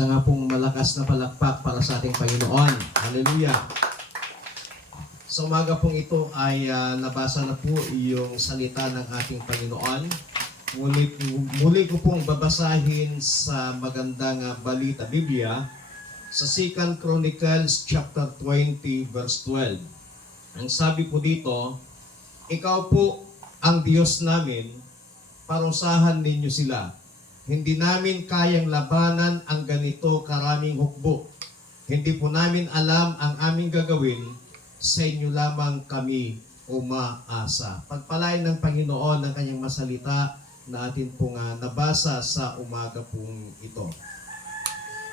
Isa nga pong malakas na palakpak para sa ating Panginoon. Hallelujah! Sa umaga pong ito ay nabasa na po yung salita ng ating Panginoon. Muli ko pong babasahin sa magandang balita Biblia sa 2 Chronicles chapter 20 verse 12. Ang sabi po dito, ikaw po ang Diyos namin, parusahan ninyo sila. Hindi namin kayang labanan ang ganito karaming hukbo. Hindi po namin alam ang aming gagawin, sa inyo lamang kami umaasa. Pagpalain ng Panginoon ang kanyang masalita na atin pong nabasa sa umaga pong ito.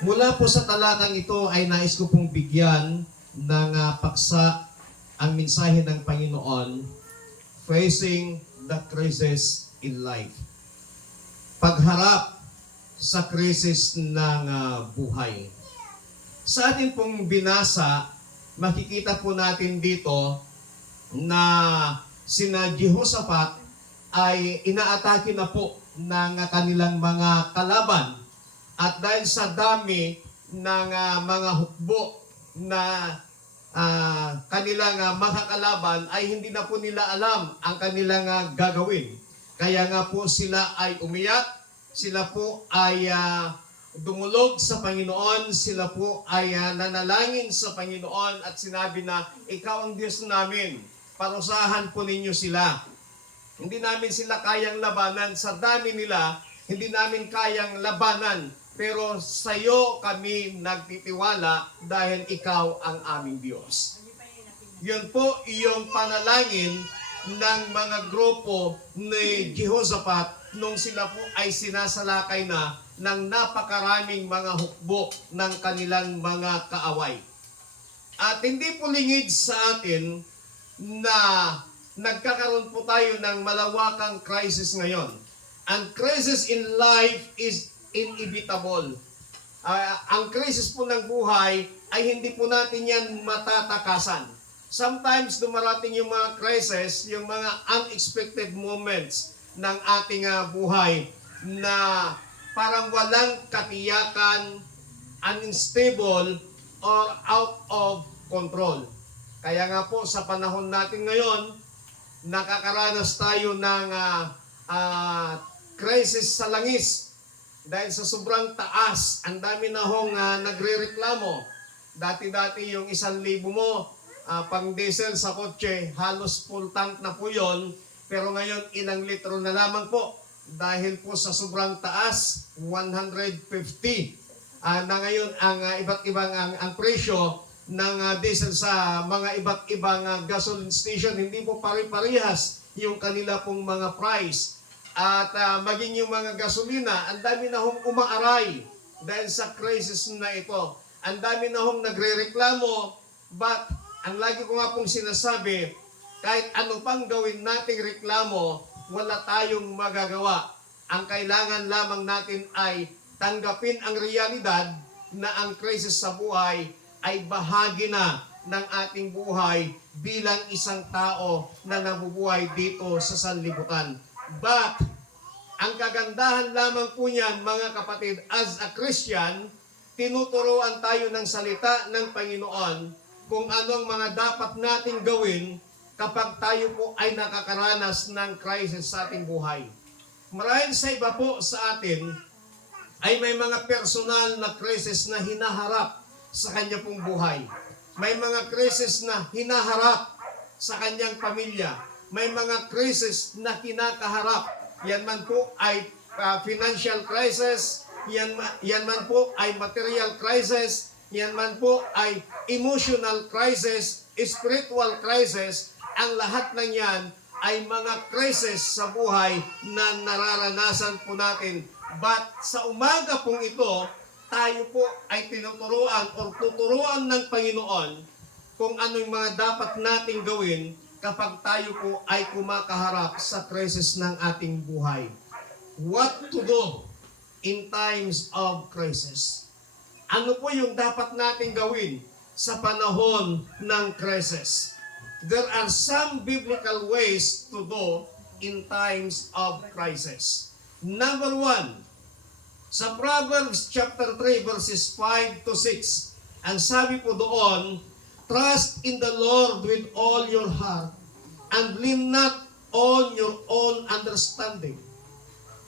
Mula po sa talatang ito ay nais ko pong bigyan ng paksa ang mensahe ng Panginoon, facing the crisis in life. Pagharap sa krisis ng buhay. Sa ating pong binasa, makikita po natin dito na sina Jehoshaphat ay inaatake na po ng kanilang mga kalaban. At dahil sa dami ng mga hukbo na kanilang makakalaban ay hindi na po nila alam ang kanilang gagawin. Kaya nga po sila ay umiyak, sila po ay dumulog sa Panginoon, sila po ay nanalangin sa Panginoon at sinabi na, ikaw ang Diyos namin, parusahan po ninyo sila. Hindi namin sila kayang labanan, sa dami nila, hindi namin kayang labanan, pero sa iyo kami nagtitiwala dahil ikaw ang aming Diyos. Yun po yung panalangin ng mga grupo ni Jehoshaphat nung sila po ay sinasalakay na ng napakaraming mga hukbo ng kanilang mga kaaway. At hindi po lingid sa atin na nagkakaroon po tayo ng malawakang crisis ngayon. Ang crisis in life is inevitable. Ang crisis po ng buhay ay hindi po natin yan matatakasan. Sometimes dumarating yung mga crisis, yung mga unexpected moments ng ating buhay na parang walang katiyakan, unstable, or out of control. Kaya nga po sa panahon natin ngayon, nakakaranas tayo ng crisis sa langis. Dahil sa sobrang taas, ang dami na hong nagre-reklamo. Dati-dati yung 1,000 mo, pang diesel sa kotse, halos full tank na po yun. Pero ngayon, ilang litro na lamang po. Dahil po sa sobrang taas, 150. Na ngayon, ang iba't ibang ang presyo ng diesel sa mga iba't ibang gasoline station, hindi po pare-parehas yung kanila pong mga price. At maging yung mga gasolina, ang dami na hong umaaray dahil sa crisis na ito. Ang dami na hong nagre-reklamo, but ang lagi ko nga pong sinasabi, kahit ano pang gawin nating reklamo, wala tayong magagawa. Ang kailangan lamang natin ay tanggapin ang realidad na ang crisis sa buhay ay bahagi na ng ating buhay bilang isang tao na nabubuhay dito sa sanlibutan. But, ang kagandahan lamang po niyan, mga kapatid, as a Christian, tinuturuan tayo ng salita ng Panginoon kung ano ang mga dapat nating gawin kapag tayo po ay nakakaranas ng crisis sa ating buhay. Marahil sa iba po sa atin, ay may mga personal na crisis na hinaharap sa kanya pong buhay. May mga crisis na hinaharap sa kanyang pamilya. May mga crisis na kinakaharap. Yan man po ay financial crisis, yan man po ay material crisis, yan man po ay emotional crisis, spiritual crisis. Ang lahat ng yan ay mga crisis sa buhay na nararanasan po natin. But sa umaga pong ito, tayo po ay tinuturuan o tuturuan ng Panginoon kung ano yung mga dapat nating gawin kapag tayo po ay kumakaharap sa crisis ng ating buhay. What to do in times of crisis? Ano po yung dapat nating gawin sa panahon ng crisis? There are some biblical ways to do in times of crisis. Number one, Sa Proverbs chapter 3 verses 5 to 6, ang sabi po doon, trust in the Lord with all your heart and lean not on your own understanding.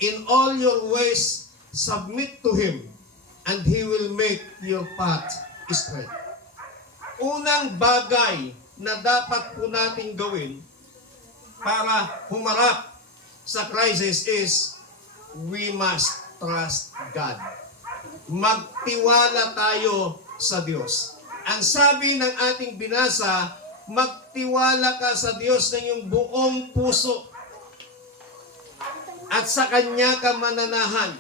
In all your ways, submit to Him, and He will make your path straight. Unang bagay na dapat po nating gawin para humarap sa crisis is we must trust God. Magtiwala tayo sa Diyos. Ang sabi ng ating binasa, magtiwala ka sa Diyos ng iyong buong puso at sa Kanya ka mananahan.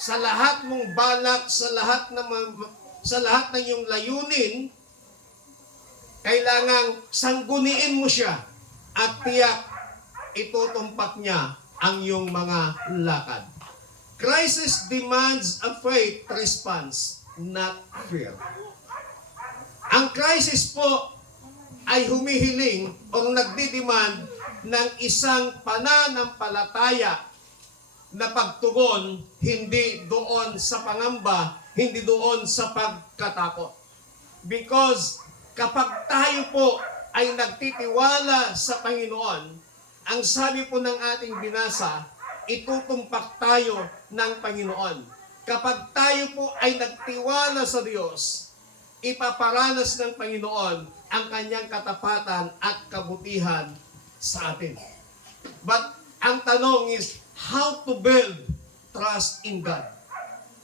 Sa lahat mong balak, sa lahat ng iyong layunin, kailangang sangguniin mo siya at tiyak itutumpak niya ang iyong mga lakad. Crisis demands a faith response, not fear. Ang crisis po ay humihiling o nagdidemand ng isang pananampalataya na pagtugon, hindi doon sa pangamba, hindi doon sa pagkatakot. Because kapag tayo po ay nagtitiwala sa Panginoon, ang sabi po ng ating binasa, itutumpak tayo ng Panginoon. Kapag tayo po ay nagtiwala sa Diyos, ipaparanas ng Panginoon ang kanyang katapatan at kabutihan sa atin. But ang tanong is, how to build trust in God?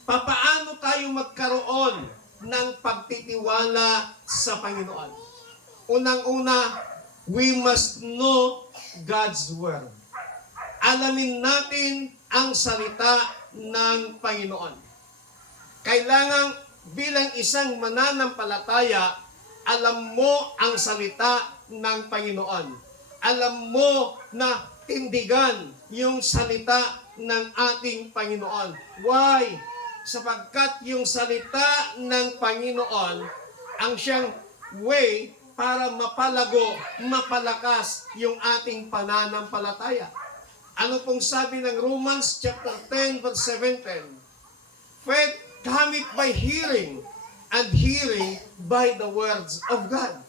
Papaano tayo magkaroon ng pagtitiwala sa Panginoon? Unang-una, we must know God's Word. Alamin natin ang salita ng Panginoon. Kailangan bilang isang mananampalataya, alam mo ang salita ng Panginoon. Alam mo na tindigan yung salita ng ating Panginoon. Why? Sapagkat yung salita ng Panginoon ang siyang way para mapalago, mapalakas yung ating pananampalataya. Ano pong sabi ng Romans chapter 10 verse 17? Faith cometh by hearing, and hearing by the words of God.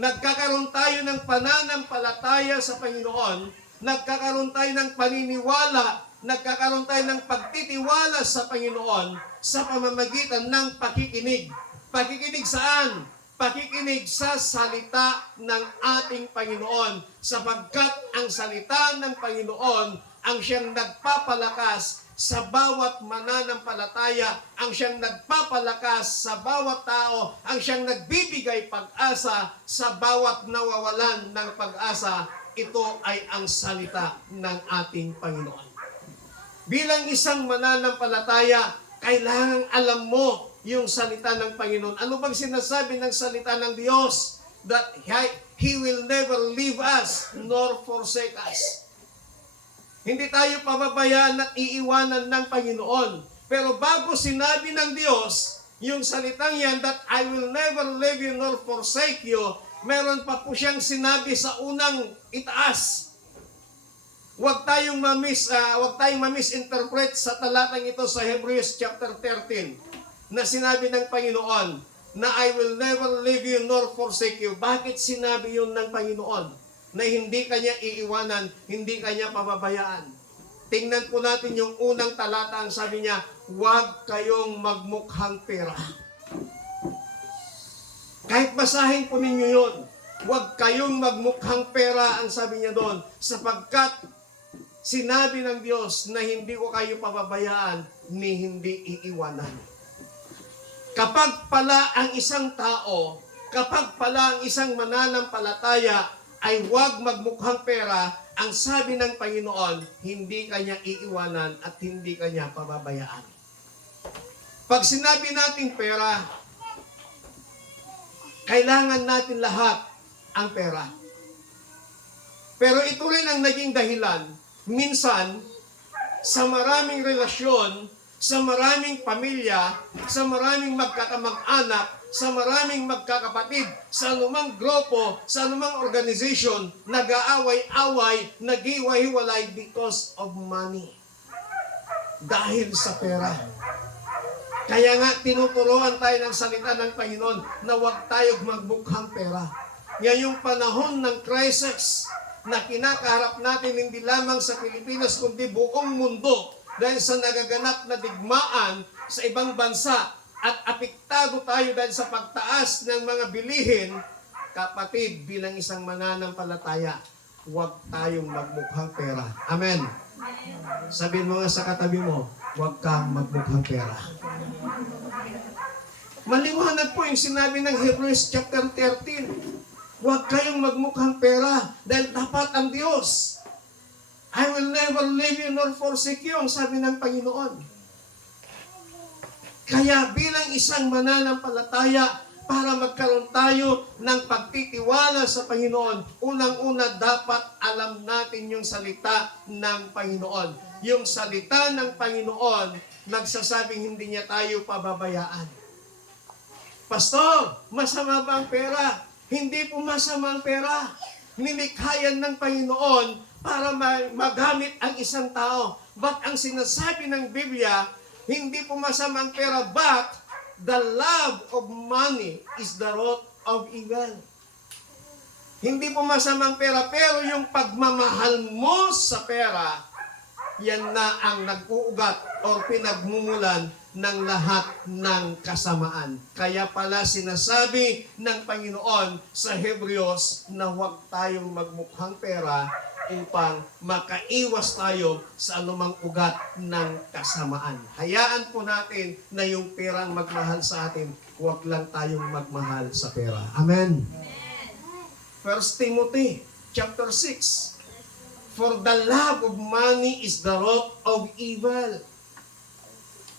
Nagkakaroon tayo ng pananampalataya sa Panginoon, nagkakaroon tayo ng paniniwala, nagkakaroon tayo ng pagtitiwala sa Panginoon sa pamamagitan ng pakikinig. Pakikinig saan? Pakikinig sa salita ng ating Panginoon, sapagkat ang salita ng Panginoon ang siyang nagpapalakas sa bawat mananampalataya, ang siyang nagpapalakas sa bawat tao, ang siyang nagbibigay pag-asa sa bawat nawawalan ng pag-asa. Ito ay ang salita ng ating Panginoon. Bilang isang mananampalataya, kailangan alam mo yung salita ng Panginoon. Ano bang sinasabi ng salita ng Diyos? That He will never leave us nor forsake us. Hindi tayo pababayaan at iiwanan ng Panginoon. Pero bago sinabi ng Diyos, yung salitang yan, that I will never leave you nor forsake you, meron pa po siyang sinabi sa unang itaas. Huwag tayong mamisinterpret sa talatang ito sa Hebrews chapter 13, na sinabi ng Panginoon, na I will never leave you nor forsake you. Bakit sinabi yun ng Panginoon? Na hindi kanya iiwanan, hindi kanya pababayaan. Tingnan po natin yung unang talata, ang sabi niya, huwag kayong magmukhang pera. Kahit basahin po ninyo yun, huwag kayong magmukhang pera, ang sabi niya doon, sapagkat sinabi ng Diyos na hindi ko kayo pababayaan ni hindi iiwanan. Kapag pala ang isang tao, kapag pala ang isang mananampalataya ay huwag magmukhang pera, ang sabi ng Panginoon, hindi kanya iiwanan at hindi kanya pababayaan. Pag sinabi nating pera, kailangan natin lahat ang pera. Pero ito rin ang naging dahilan, minsan, sa maraming relasyon, sa maraming pamilya, sa maraming magkakamag-anak, sa maraming magkakapatid, sa anumang grupo, sa anumang organization, nag-aaway-away, nag-iway-hiwalay because of money. dahil sa pera. Kaya nga tinuturuan tayo ng salita ng Panginoon na huwag tayo magmukhang pera. Ngayong panahon ng crisis na kinakaharap natin hindi lamang sa Pilipinas kundi buong mundo dahil sa nagaganap na digmaan sa ibang bansa at apektado tayo dahil sa pagtaas ng mga bilihin, kapatid, bilang isang mananampalataya, huwag tayong magmukhang pera. Amen. Sabihin mo nga sa katabi mo, huwag kang magmukhang pera. Maliwanag po yung sinabi ng Hebrews chapter 13. Huwag kayong magmukhang pera dahil tapat ang Diyos. I will never leave you nor forsake you, ang sabi ng Panginoon. Kaya bilang isang mananampalataya, para magkaroon tayo ng pagtitiwala sa Panginoon, unang-una dapat alam natin yung salita ng Panginoon. Yung salita ng Panginoon, nagsasabing hindi niya tayo pababayaan. Pastor, masama ba ang pera? Hindi po masama ang pera. Nilikha yan ng Panginoon para magamit ang isang tao. But ang sinasabi ng Biblia, hindi po masama ang pera, but the love of money is the root of evil. Hindi po masama ang pera, pero yung pagmamahal mo sa pera, yan na ang nag-uugat o pinagmumulan ng lahat ng kasamaan. Kaya pala sinasabi ng Panginoon sa Hebreos na huwag tayong magmukhang pera upang makaiwas tayo sa anumang ugat ng kasamaan. Hayaan po natin na yung perang magmahal sa atin, huwag lang tayong magmahal sa pera. Amen. 1 Timothy chapter 6. For the love of money is the root of evil.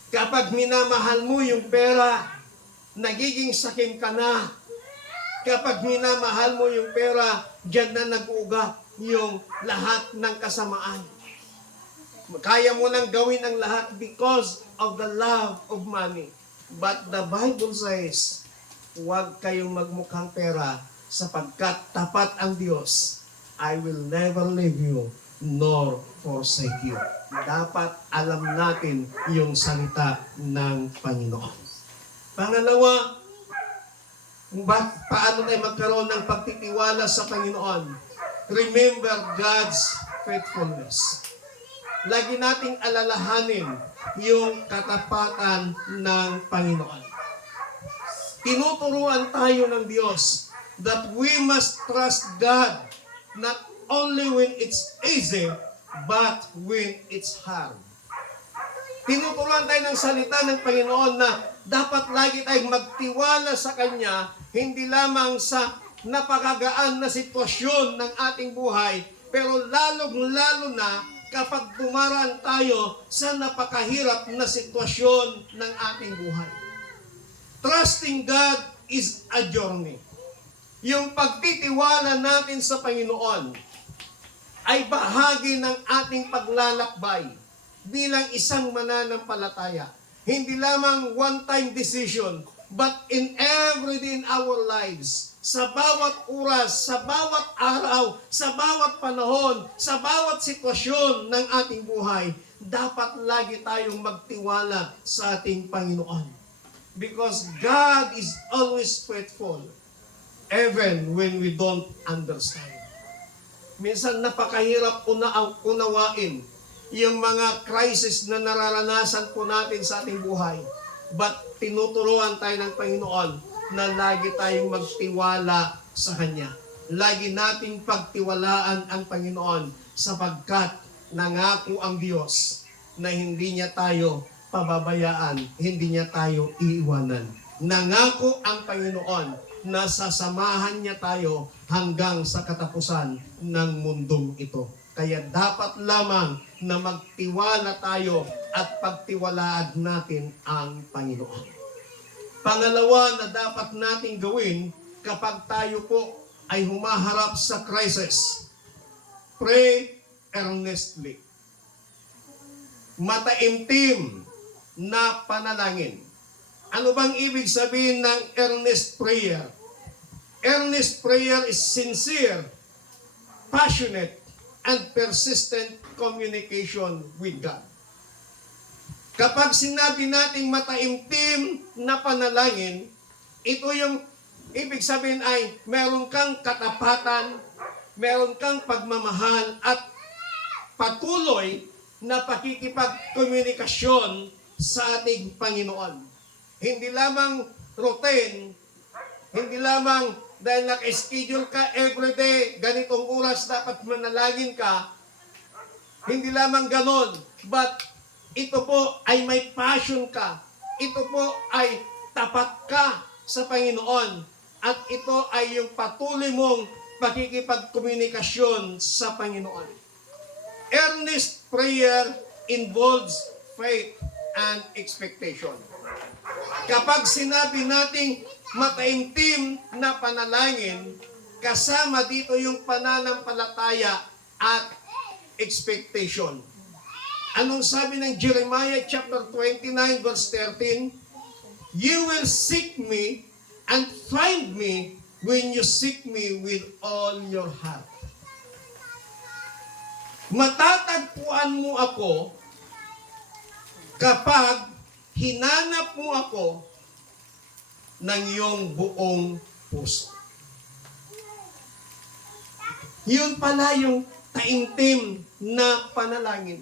Kapag minamahal mo yung pera, nagiging sakim ka na. Kapag minamahal mo yung pera, diyan na nag-uugat yung lahat ng kasamaan. Kaya mo nang gawin ang lahat because of the love of money. But the Bible says, huwag kayong magmukhang pera sapagkat tapat ang Diyos. I will never leave you nor forsake you. Dapat alam natin yung salita ng Panginoon. Pangalawa, paano tayo magkaroon ng pagtitiwala sa Panginoon? Remember God's faithfulness. Lagi nating alalahanin yung katapatan ng Panginoon. Tinuturuan tayo ng Diyos that we must trust God not only when it's easy, but when it's hard. Tinuturuan tayo ng salita ng Panginoon na dapat lagi tayong magtiwala sa Kanya, hindi lamang sa napakagaan na sitwasyon ng ating buhay, pero lalong-lalo na kapag dumaraan tayo sa napakahirap na sitwasyon ng ating buhay. Trusting God is a journey. Yung pagtitiwala natin sa Panginoon ay bahagi ng ating paglalakbay bilang isang mananampalataya. Hindi lamang one-time decision, but in every day in our lives, sa bawat oras, sa bawat araw, sa bawat panahon, sa bawat sitwasyon ng ating buhay, dapat lagi tayong magtiwala sa ating Panginoon. Because God is always faithful, even when we don't understand. Minsan napakahirap unawain yung mga crisis na nararanasan po natin sa ating buhay. But tinuturuan tayo ng Panginoon na lagi tayong magtiwala sa Kanya. Lagi nating pagtiwalaan ang Panginoon sapagkat nangako ang Diyos na hindi niya tayo pababayaan, hindi niya tayo iiwanan. Nangako ang Panginoon na sasamahan niya tayo hanggang sa katapusan ng mundong ito. Kaya dapat lamang na magtiwala tayo at pagtiwalaan natin ang Panginoon. Pangalawa na dapat nating gawin kapag tayo po ay humaharap sa crisis, pray earnestly. Mataimtim na panalangin. Ano bang ibig sabihin ng earnest prayer? Earnest prayer is sincere, passionate, and persistent communication with God. Kapag sinabi nating mataimtim na panalangin, ito yung ibig sabihin ay meron kang katapatan, meron kang pagmamahal at patuloy na pakikipagkomunikasyon sa ating Panginoon. Hindi lamang routine, hindi lamang dahil naka-schedule ka everyday, ganitong oras dapat manalangin ka, hindi lamang ganon, but ito po ay may passion ka, ito po ay tapat ka sa Panginoon, at ito ay yung patuloy mong pakikipagkomunikasyon sa Panginoon. Earnest prayer involves faith and expectation. Kapag sinabi nating mataimtim na panalangin, kasama dito yung pananampalataya at expectation. Anong sabi ng Jeremiah chapter 29 verse 13? You will seek me and find me when you seek me with all your heart. Matatagpuan mo ako kapag hinanap mo ako ng iyong buong puso. Yun pala yung taimtim na panalangin.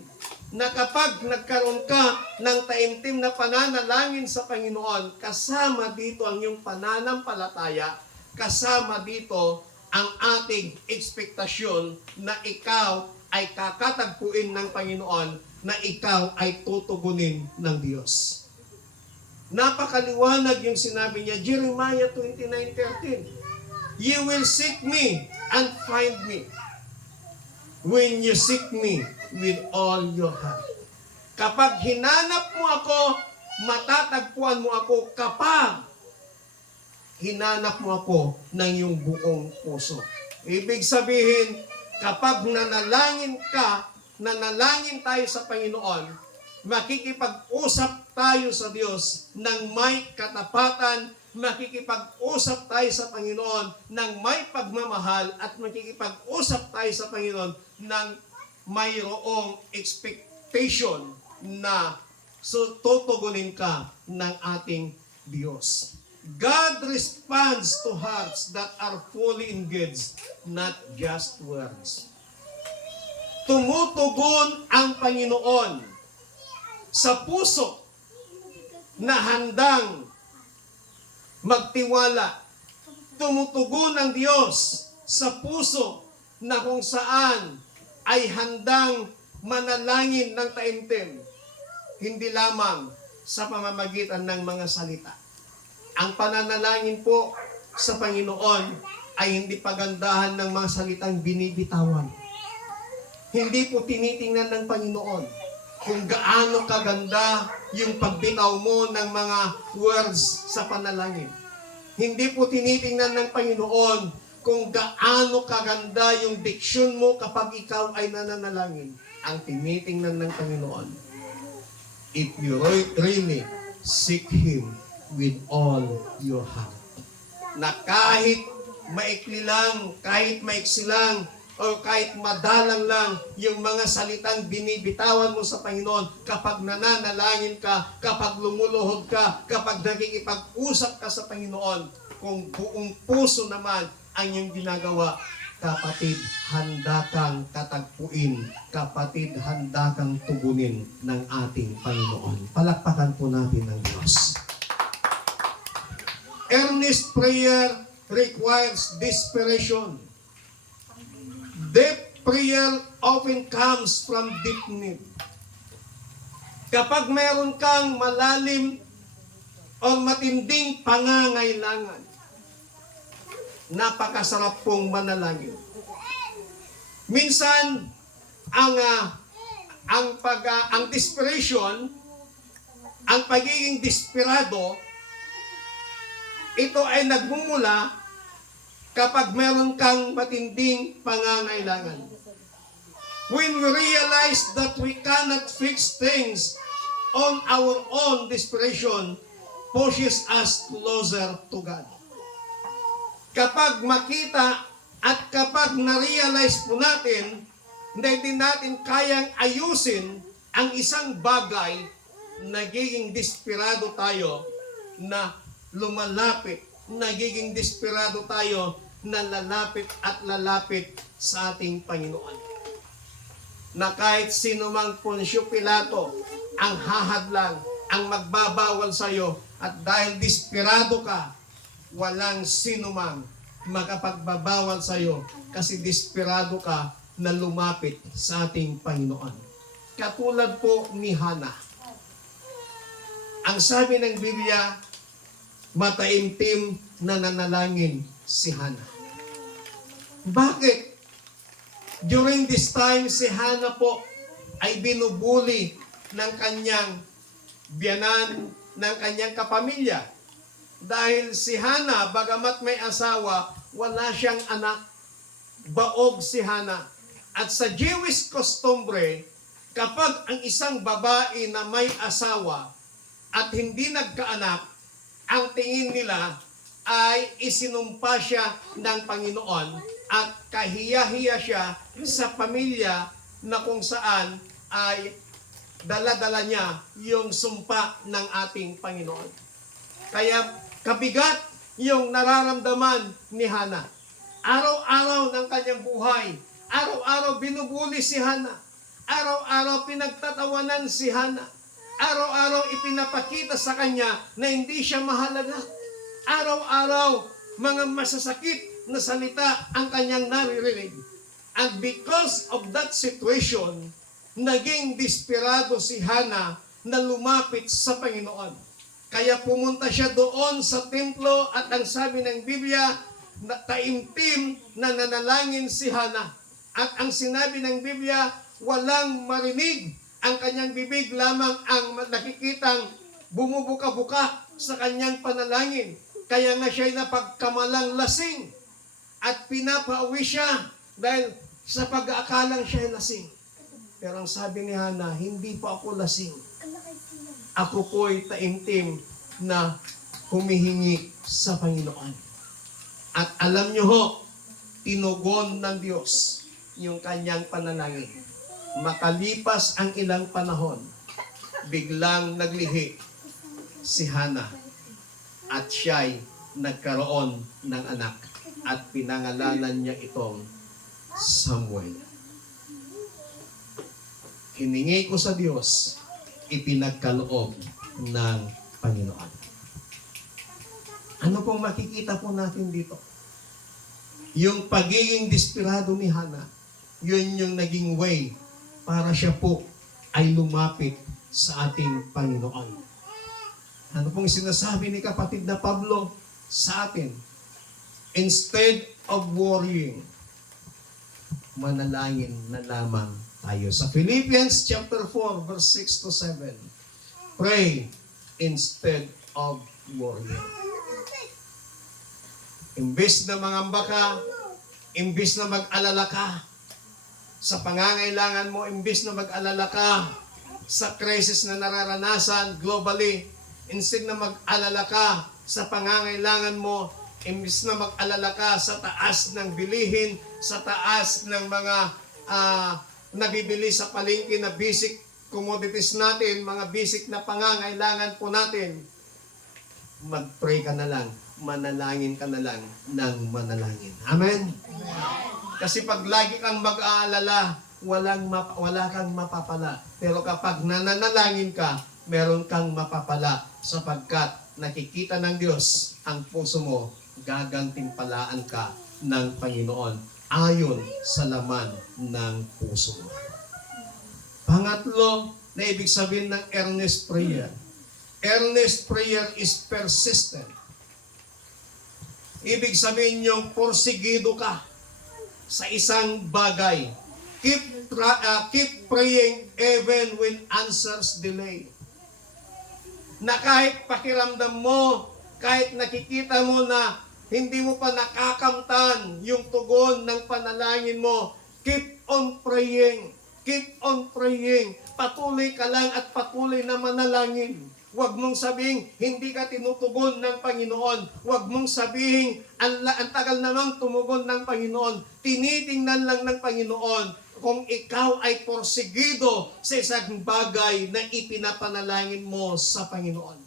Na kapag nagkaroon ka ng taimtim na pananalangin sa Panginoon, kasama dito ang iyong pananampalataya, kasama dito ang ating ekspektasyon na ikaw ay kakatagpuin ng Panginoon, na ikaw ay tutugunin ng Diyos. Napakaliwanag yung sinabi niya, Jeremiah 29:13. You will seek me and find me when you seek me with all your heart. Kapag hinanap mo ako, matatagpuan mo ako kapag hinanap mo ako ng iyong buong puso. Ibig sabihin, kapag nanalangin ka, nanalangin tayo sa Panginoon, makikipag-usap tayo sa Diyos ng may katapatan, makikipag-usap tayo sa Panginoon ng may pagmamahal, at makikipag-usap tayo sa Panginoon ng mayroong expectation na tutugunin ka ng ating Diyos. God responds to hearts that are fully engaged, not just words. Tumutugon ang Panginoon sa puso na handang magtiwala. Tumutugon ang Diyos sa puso na kung saan ay handang manalangin ng taimtim, hindi lamang sa pamamagitan ng mga salita. Ang pananalangin po sa Panginoon ay hindi pagandahan ng mga salitang binibitawan. Hindi po tinitingnan ng Panginoon kung gaano kaganda yung pagbitaw mo ng mga words sa panalangin. Hindi po tinitingnan ng Panginoon kung gaano kaganda yung diksyon mo kapag ikaw ay nananalangin. Ang tinitingnan ng Panginoon, if you really seek Him with all your heart. Na kahit maikli lang, kahit maiksi lang, o kahit madalang lang yung mga salitang binibitawan mo sa Panginoon, kapag nananalangin ka, kapag lumuluhod ka, kapag nakikipag-usap ka sa Panginoon, kung buong puso naman ang iyong ginagawa, kapatid, handa kang katagpuin, kapatid, handa kang tugunin ng ating Panginoon. Palakpakan po natin ng Diyos. Earnest prayer requires desperation. Deep prayer often comes from deep need. Kapag mayroon kang malalim o matinding pangangailangan, napakasarap pong manalangin. Minsan, ang desperation, ang pagiging desperado, ito ay nagmumula kapag meron kang matinding pangangailangan. When we realize that we cannot fix things on our own, desperation pushes us closer to God. Kapag makita at kapag na-realize po natin na hindi natin kayang ayusin ang isang bagay, nagiging desperado tayo na lumalapit, nagiging desperado tayo na lalapit at lalapit sa ating Panginoon. Na kahit sino mang Poncio Pilato ang hahadlang, ang magbabawal sa iyo, at dahil desperado ka, walang sino mang makapagbabawal sa iyo kasi desperado ka na lumapit sa ating Panginoon. Katulad po ni Hana. Ang sabi ng Biblia, mataimtim na nanalangin si Hana. Bakit? During this time, si Hana po ay binubuli ng kanyang biyanan, ng kanyang kapamilya. Dahil si Hana, bagamat may asawa, wala siyang anak. Baog si Hana. At sa Jewish customary, kapag ang isang babae na may asawa at hindi nagkaanak, ang tingin nila ay isinumpa siya ng Panginoon at kahiya-hiya siya sa pamilya na kung saan ay dala-dala niya yung sumpa ng ating Panginoon. Kaya kabigat yung nararamdaman ni Hana. Araw-araw ng kanyang buhay, araw-araw binubuli si Hana. Araw-araw pinagtatawanan si Hana. Araw-araw ipinapakita sa kanya na hindi siya mahalaga. Araw-araw mga masasakit na salita ang kanyang naririnig. And because of that situation, naging desperado si Hana na lumapit sa Panginoon. Kaya pumunta siya doon sa templo at ang sabi ng Biblia, na taimtim na nanalangin si Hana. At ang sinabi ng Biblia, walang marinig ang kanyang bibig, lamang ang nakikitang bumubuka-buka sa kanyang panalangin. Kaya nga siya'y napagkamalang lasing at pinapauwi siya dahil sa pag-aakalang siya'y lasing. Pero ang sabi ni Hana, hindi po ako lasing. Ako po'y taimtim na humihingi sa Panginoon. At alam niyo ho, tinugon ng Diyos yung kanyang panalangin. Makalipas ang ilang panahon, biglang naglihi si Hana at siya'y nagkaroon ng anak at pinangalanan niya itong Samuel. Hiningi ko sa Diyos, ipinagkaloob ng Panginoon. Ano pong makikita po natin dito? Yung pagiging desperado ni Hana, yun yung naging way para siya po ay lumapit sa ating Panginoon. Ano pong sinasabi ni kapatid na Pablo sa atin? Instead of worrying, manalangin na lamang tayo. Sa Philippians chapter 4, verse 6 to 7, pray instead of worrying. Imbes na mangamba ka, imbes na mag-alala ka sa pangangailangan mo, imbes na mag-alala ka sa crisis na nararanasan globally, instead na mag-alala ka sa pangangailangan mo, imbes na mag-alala ka sa taas ng bilihin, sa taas ng mga nabibili sa palengke na basic commodities natin, mga basic na pangangailangan po natin, mag-pray ka na lang, manalangin ka na lang ng manalangin. Amen? Kasi pag lagi kang mag-aalala, wala kang mapapala. Pero kapag nananalangin ka, meron kang mapapala sapagkat nakikita ng Diyos ang puso mo, gagantimpalaan ka ng Panginoon ayon sa laman ng puso mo. Pangatlo na ibig sabihin ng earnest prayer. Earnest prayer is persistent. Ibig sabihin yung porsigido ka sa isang bagay. Keep praying even when answers delay. Na kahit pakiramdam mo, kahit nakikita mo na hindi mo pa nakakamtan yung tugon ng panalangin mo, keep on praying. Keep on praying. Patuloy ka lang at patuloy na manalangin. Huwag mong sabihin, hindi ka tinutugon ng Panginoon. Huwag mong sabihin, ang tagal namang tumugon ng Panginoon. Tinitingnan lang ng Panginoon kung ikaw ay porsigido sa isang bagay na ipinapanalangin mo sa Panginoon.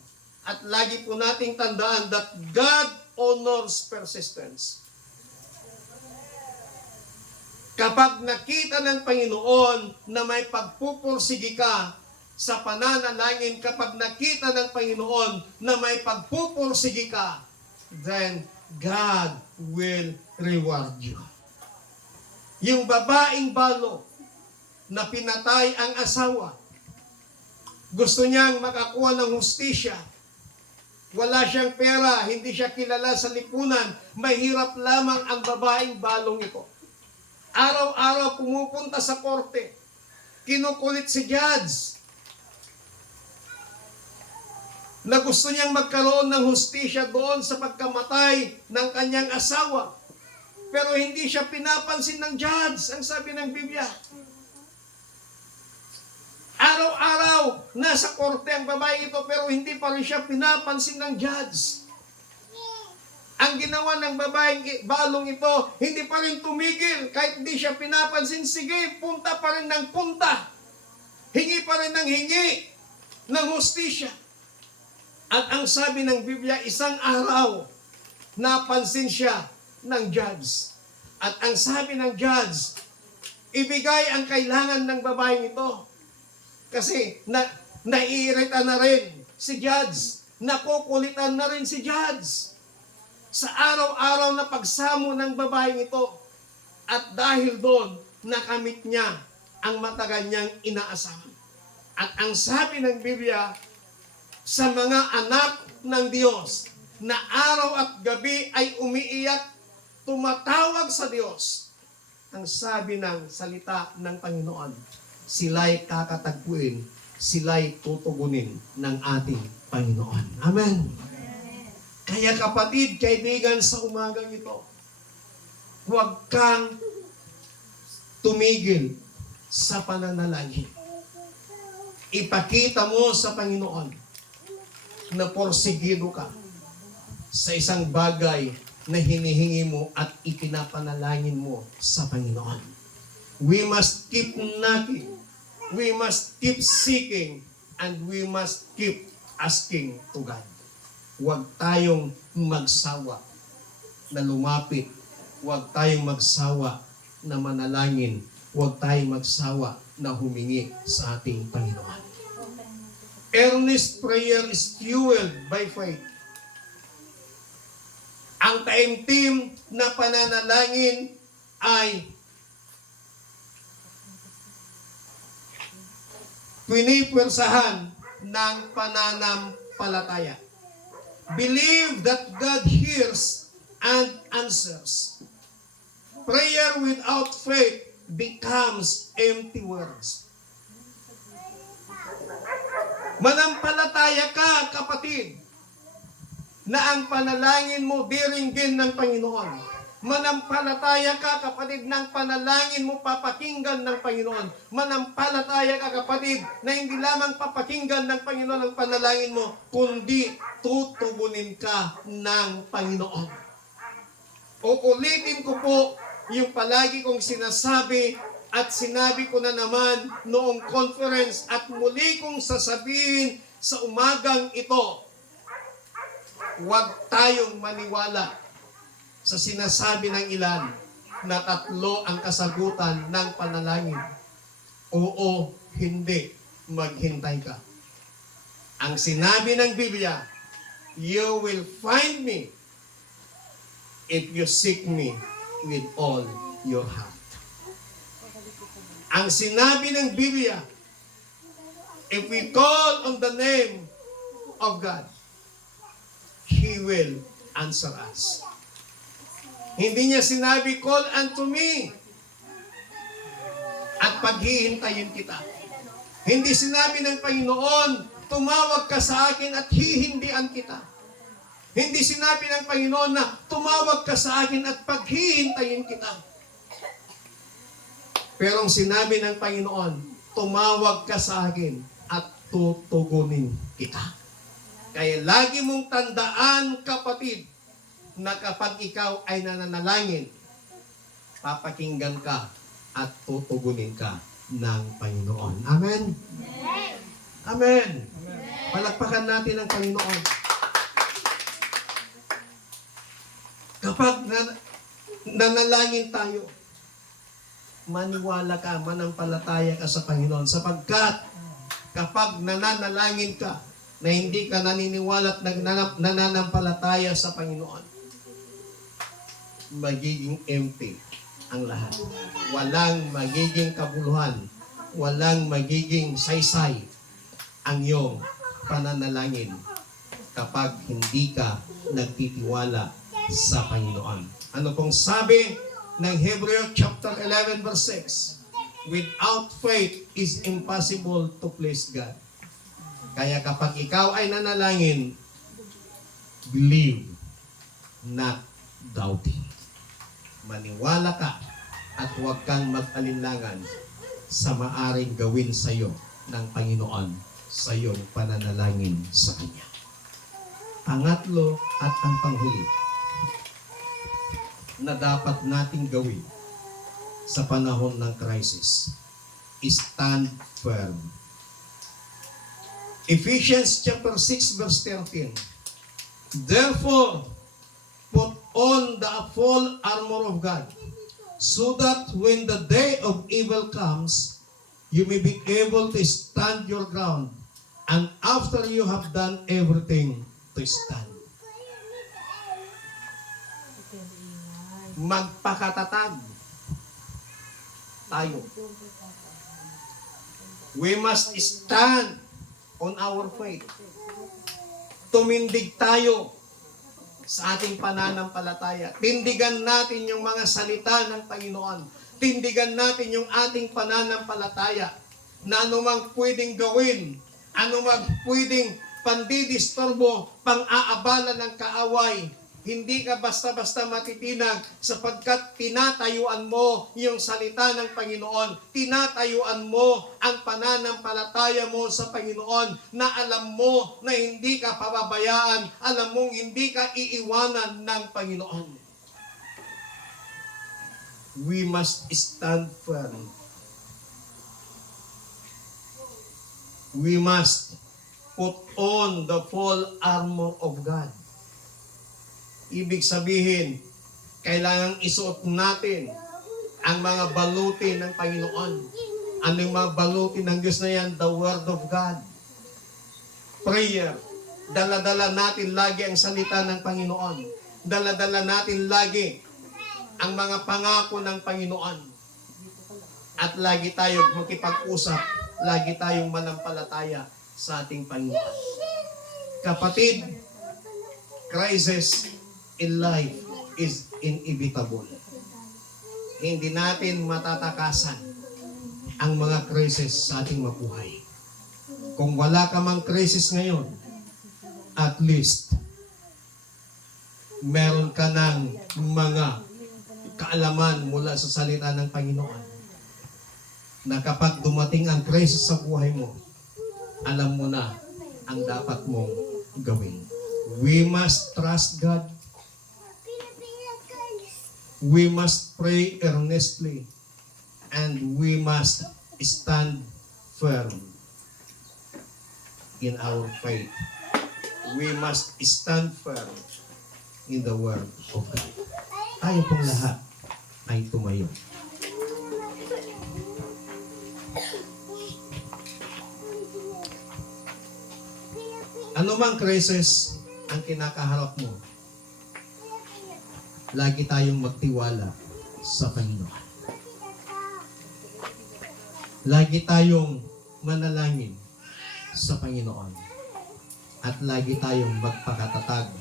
At lagi po nating tandaan that God honors persistence. Kapag nakita ng Panginoon na may pagpupursigi ka sa pananalangin, kapag nakita ng Panginoon na may pagpupursigi ka, then God will reward you. Yung babaeng balo na pinatay ang asawa, gusto niyang makakuha ng hustisya. Wala siyang pera, hindi siya kilala sa lipunan, mahirap lamang ang babaeng balong ito. Araw-araw pumupunta sa korte, kinukulit si judge na gusto niyang magkaroon ng hustisya doon sa pagkamatay ng kanyang asawa. Pero hindi siya pinapansin ng judge, ang sabi ng Biblia. Araw-araw, nasa korte ang babae ito, pero hindi pa rin siya pinapansin ng judge. Ang ginawa ng babaeng balong ito, hindi pa rin tumigil. Kahit hindi siya pinapansin, sige, punta pa rin ng punta. Hingi pa rin ng hingi ng hustisya. At ang sabi ng Biblia, isang araw, napansin siya ng judge. At ang sabi ng judge, ibigay ang kailangan ng babaeng ito. Kasi naiirita na rin si judge, nakukulitan na rin si judge sa araw-araw na pagsamo ng babaeng ito. At dahil doon, nakamit niya ang matagal niyang inaasahan. At ang sabi ng Biblia, sa mga anak ng Diyos na araw at gabi ay umiiyak, tumatawag sa Diyos, ang sabi ng salita ng Panginoon, sila'y kakatagpuin, sila'y tutugunin ng ating Panginoon. Amen. Kaya kapatid, kaibigan, sa umagang ito, huwag kang tumigil sa pananalangin. Ipakita mo sa Panginoon na porsigido ka sa isang bagay na hinihingi mo at ipinapanalangin mo sa Panginoon. We must keep knocking. We must keep seeking. And we must keep asking to God. Huwag tayong magsawa na lumapit. Huwag tayong magsawa na manalangin. Huwag tayong magsawa na humingi sa ating Panginoon. Earnest prayer is fueled by faith. Ang taimtim na pananalangin ay pinipwersahan ng pananampalataya. Believe that God hears and answers. Prayer without faith becomes empty words. Manampalataya ka, kapatid, na ang panalangin mo diringgin ng Panginoon. Manampalataya ka, kapatid, ng panalangin mo papakinggan ng Panginoon. Manampalataya ka, kapatid, na hindi lamang papakinggan ng Panginoon ang panalangin mo, kundi tutugunin ka ng Panginoon. Uulitin ko po yung palagi kong sinasabi at sinabi ko na naman noong conference at muli kong sasabihin sa umagang ito, huwag tayong maniwala sa sinasabi ng ilan na 3 ang kasagutan ng panalangin. Oo, hindi, maghintay ka. Ang sinabi ng Biblia, you will find me if you seek me with all your heart. Ang sinabi ng Biblia, if we call on the name of God, He will answer us. Hindi niya sinabi, call unto me at paghihintayin kita. Hindi sinabi ng Panginoon, tumawag ka sa akin at hihindian kita. Hindi sinabi ng Panginoon na tumawag ka sa akin at paghihintayin kita. Pero ang sinabi ng Panginoon, tumawag ka sa akin at tutugunin kita. Kaya lagi mong tandaan, kapatid, na kapag ikaw ay nananalangin, papakinggan ka at tutugunin ka ng Panginoon. Amen? Amen! Palakpakan natin ang Panginoon. Kapag nanalangin tayo, maniwala ka, manampalataya ka sa Panginoon. Sapagkat kapag nananalangin ka na hindi ka naniniwala at nananampalataya sa Panginoon, magiging empty ang lahat. Walang magiging kabuluhan. Walang magiging saysay ang iyong pananalangin kapag hindi ka nagtitiwala sa Panginoon. Ano pong sabi ng Hebrew chapter 11 verse 6? Without faith is impossible to please God. Kaya kapag ikaw ay nanalangin, believe, not doubting. Maniwala ka at huwag kang mag-alinlangan sa maaring gawin sa iyo ng Panginoon sa iyong pananalangin sa Kanya. Pangatlo at ang panghuli na dapat nating gawin sa panahon ng crisis, stand firm. Ephesians chapter 6 verse 13. Therefore, put on the full armor of God, so that when the day of evil comes, you may be able to stand your ground, and after you have done everything, to stand. Magpakatatag tayo. We must stand on our faith. Tumindig tayo sa ating pananampalataya. Tindigan natin yung mga salita ng Panginoon. Tindigan natin yung ating pananampalataya na anumang pwedeng gawin, anumang pwedeng pandidisturbo, pang-aabala ng kaaway, hindi ka basta-basta matitinag sapagkat tinatayuan mo yung salita ng Panginoon. Tinatayuan mo ang pananampalataya mo sa Panginoon na alam mo na hindi ka pababayaan, alam mong hindi ka iiwanan ng Panginoon. We must stand firm. We must put on the full armor of God. Ibig sabihin, kailangang isuot natin ang mga baluti ng Panginoon. Ano yung mga baluti ng Diyos na yan? The Word of God. Prayer. Dala-dala natin lagi ang salita ng Panginoon. Dala-dala natin lagi ang mga pangako ng Panginoon. At lagi tayo makipag-usap, lagi tayong manampalataya sa ating Panginoon. Kapatid, crisis in life is inevitable. Hindi natin matatakasan ang mga krisis sa ating mabuhay. Kung wala ka mang krisis ngayon, at least meron ka ng mga kaalaman mula sa salita ng Panginoon na kapag dumating ang krisis sa buhay mo, alam mo na ang dapat mong gawin. We must trust God. We must pray earnestly, and we must stand firm in our faith. We must stand firm in the Word of God. Tayo pong lahat ay tumayo. Ano mang krisis ang kinakaharap mo, lagi tayong magtiwala sa Panginoon. Lagi tayong manalangin sa Panginoon. At lagi tayong magpakatatag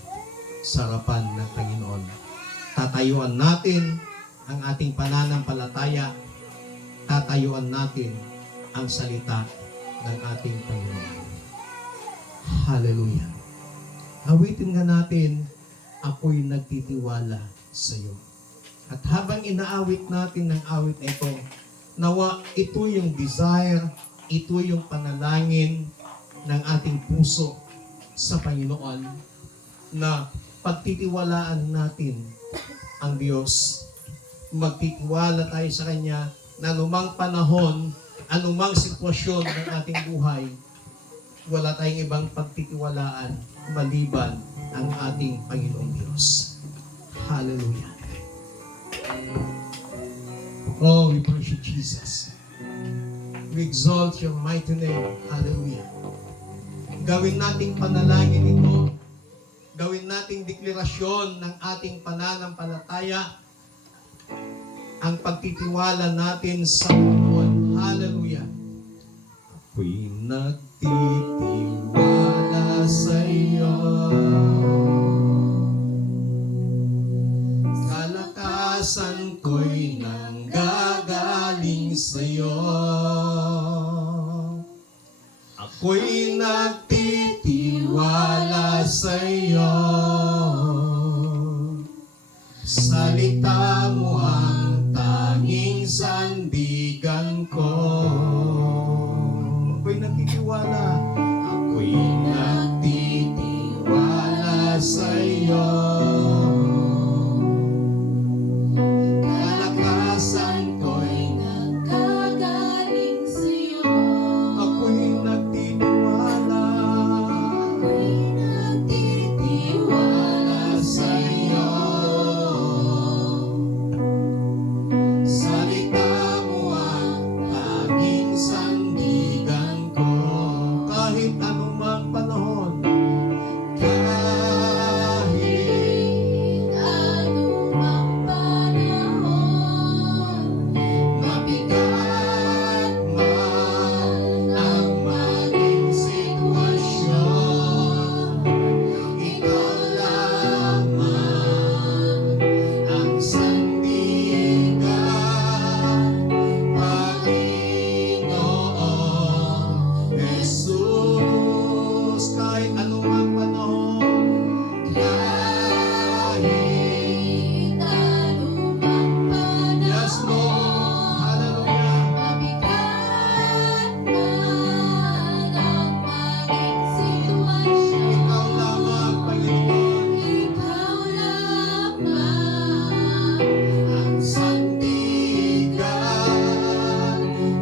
sa harapan ng Panginoon. Tatayuan natin ang ating pananampalataya. Tatayuan natin ang salita ng ating Panginoon. Hallelujah. Awitin nga natin, ako'y nagtitiwala sa iyo. At habang inaawit natin ng awit na ito, nawa ito yung desire, ito yung panalangin ng ating puso sa Panginoon na pagtitiwalaan natin ang Diyos. Magtitiwala tayo sa Kanya na anumang panahon, anumang sitwasyon ng ating buhay, wala tayong ibang pagtitiwalaan maliban ang ating Panginoong Diyos. Hallelujah. Oh, we praise you, Jesus. We exalt your mighty name. Hallelujah. Gawin nating panalangin ito. Gawin nating deklarasyon ng ating pananampalataya ang pagtitiwala natin sa Panginoon. Hallelujah. Ako'y nagtitiwala sa iyo. Kalakasan ko'y nanggagaling sa iyo. Ako'y nagtitiwala sa iyo. Salita mo ang tanging sandigan ko. Ako'y nagtitiwala. Ako'y nagtitiwala sa iyo. Kalakasan ko'y nanggagaling sa iyo. ako'y nagtitiwala. Ako'y nagtitiwala sa iyo. Salita mo ang tanging sandigan ko. Kahit anumang panahon, kahit Anumang panahon, mabigat man ang maging sitwasyon, ikaw lamang ang sandigan, Panginoong Jesus. Kahit anumang panahon, kahit anumang yes, Lord. panahon, Hallelujah. mabigat man ang maging sitwasyon, Ikaw lamang, Panginoon, ikaw lamang ang sandigan,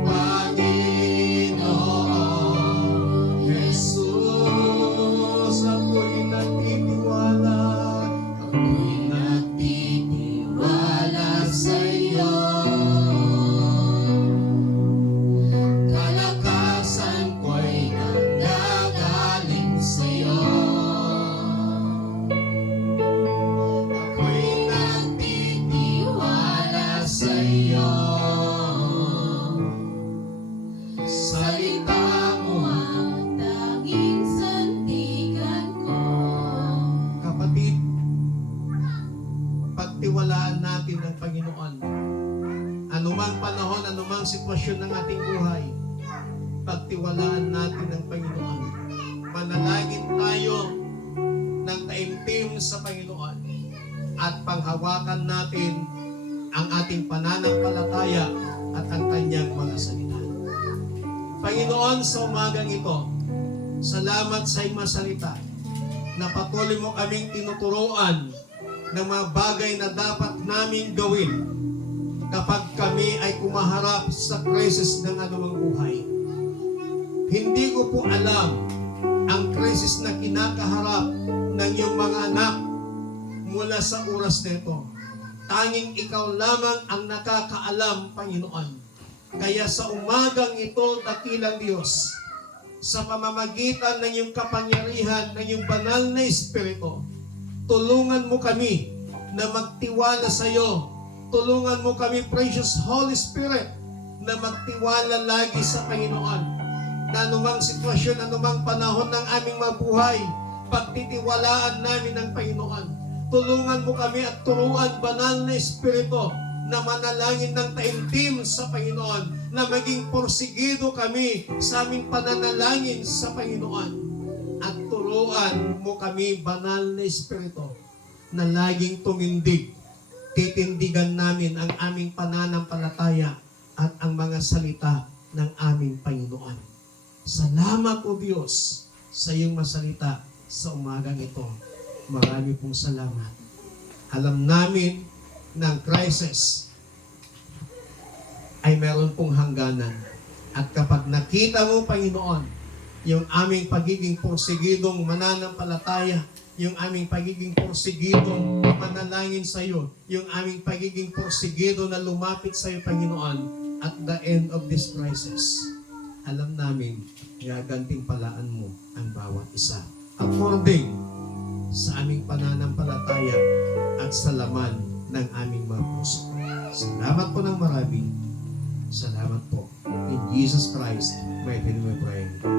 Panginoong Jesus. Ako'y nagtitiwala. Ako'y nagtitiwala sa iyo. Kalakasan ko'y nanggagaling sa iyo. Ako'y nagtitiwala sa iyo. Salita mo ang tanging sandigan ko. kapatid, pagtiwalaan natin ang Panginoon. Anumang panahon, anumang sitwasyon ng ating buhay, pagtiwalaan natin ang Panginoon. Manalangin tayo ng taimtim sa Panginoon at panghawakan natin ang ating pananampalataya at ang kanyang mga salita. Panginoon, sa umagang ito, salamat sa iyong mga salita na patuloy mo kaming tinuturuan ng mga bagay na dapat naming gawin kapag kami ay kumaharap sa krisis ng anumang buhay. Hindi ko po alam ang krisis na kinakaharap ng iyong mga anak mula sa oras na ito. Tanging ikaw lamang ang nakakaalam, Panginoon. Kaya sa umagang ito, dakilang Diyos, sa pamamagitan ng iyong kapangyarihan, ng iyong banal na Espiritu, tulungan mo kami na magtiwala sa iyo. Tulungan mo kami, precious Holy Spirit, na magtiwala lagi sa Panginoon. Na anumang sitwasyon, anumang panahon ng aming mabuhay, pagtitiwalaan namin ang Panginoon. Tulungan mo kami at turuan, banal na Espiritu, na manalangin ng taimtim sa Panginoon, na maging porsigido kami sa aming pananalangin sa Panginoon. At turuan mo kami, banal na Espiritu, na laging tumindig. Titindigan namin ang aming pananampalataya at ang mga salita ng aming Panginoon. Salamat o Diyos sa iyong masalita sa umagang ito. Marami pong salamat. Alam namin ng crisis ay meron pong hangganan. At kapag nakita mo, Panginoon, yung aming pagiging porsigidong mananampalataya, yung aming pagiging porsigidong manalangin sa iyo, yung aming pagiging porsigido na lumapit sa iyo, Panginoon, at the end of this crisis, alam namin, gagantimpalaan mo ang bawat isa. According sa aming pananampalataya at sa laman ng aming mga puso. Salamat po ng marami. Salamat po. In Jesus Christ, may pinag-pray.